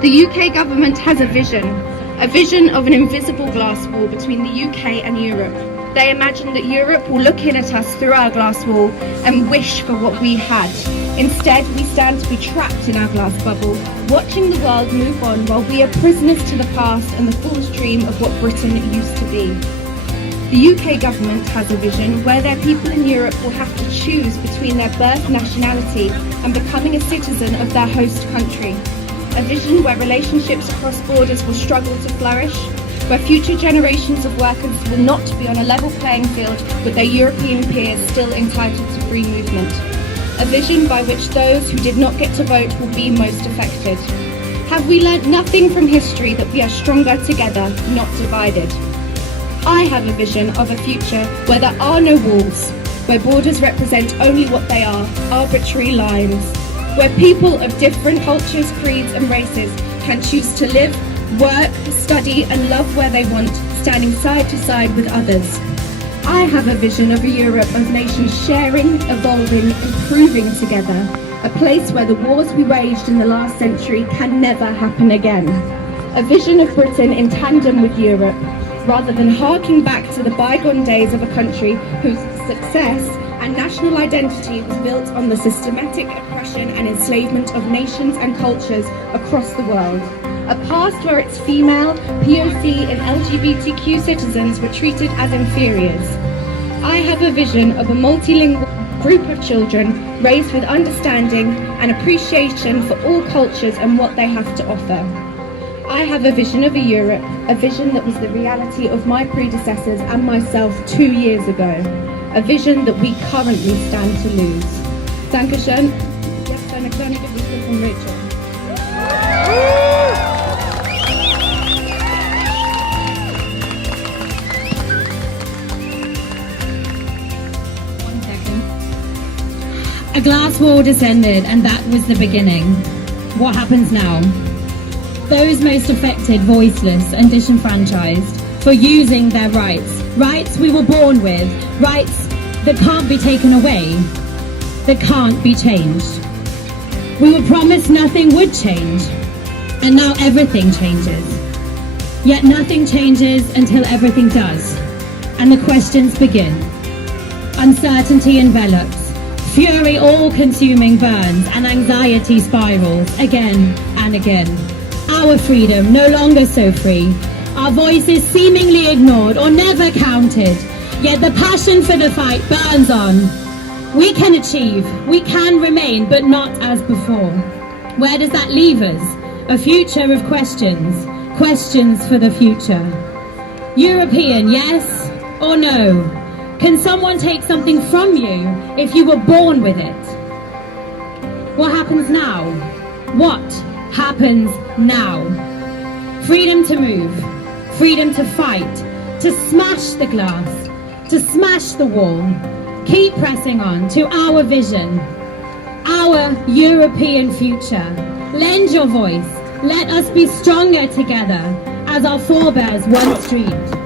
The UK government has a vision of an invisible glass wall between the UK and Europe. They imagine that Europe will look in at us through our glass wall and wish for what we had. Instead, we stand to be trapped in our glass bubble, watching the world move on while we are prisoners to the past and the fool's dream of what Britain used to be. The UK government has a vision where their people in Europe will have to choose between their birth nationality and becoming a citizen of their host country. A vision where relationships across borders will struggle to flourish, where future generations of workers will not be on a level playing field with their European peers still entitled to free movement. A vision by which those who did not get to vote will be most affected. Have we learnt nothing from history that we are stronger together, not divided? I have a vision of a future where there are no walls, where borders represent only what they are, arbitrary lines, where people of different cultures, creeds and races can choose to live, work, study and love where they want, standing side to side with others. I have a vision of a Europe of nations sharing, evolving, improving together, a place where the wars we waged in the last century can never happen again. A vision of Britain in tandem with Europe, rather than harking back to the bygone days of a country whose success and national identity was built on the systematic oppression and enslavement of nations and cultures across the world. A past where its female, POC and LGBTQ citizens were treated as inferiors. I have a vision of a multilingual group of children raised with understanding and appreciation for all cultures and what they have to offer. I have a vision of a Europe, a vision that was the reality of my predecessors and myself 2 years ago. A vision that we currently stand to lose. Dankeschön. Jetzt eine kleine Geschichte von Rachel. A glass wall descended, and that was the beginning. What happens now? Those most affected, voiceless and disenfranchised for using their rights we were born with, rights that can't be taken away, that can't be changed. We were promised nothing would change, and now everything changes. Yet nothing changes until everything does, and the questions begin. Uncertainty envelops, fury all-consuming burns, and anxiety spirals again and again. Our freedom no longer so free, our voices seemingly ignored or never counted, yet the passion for the fight burns on. We can achieve, we can remain, but not as before. Where does that leave us? A future of questions, questions for the future. European, yes or no? Can someone take something from you if you were born with it? What happens now? What happens now? Freedom to move, freedom to fight, to smash the glass, to smash the wall. Keep pressing on to our vision, our European future. Lend your voice, let us be stronger together as our forebears once dreamed.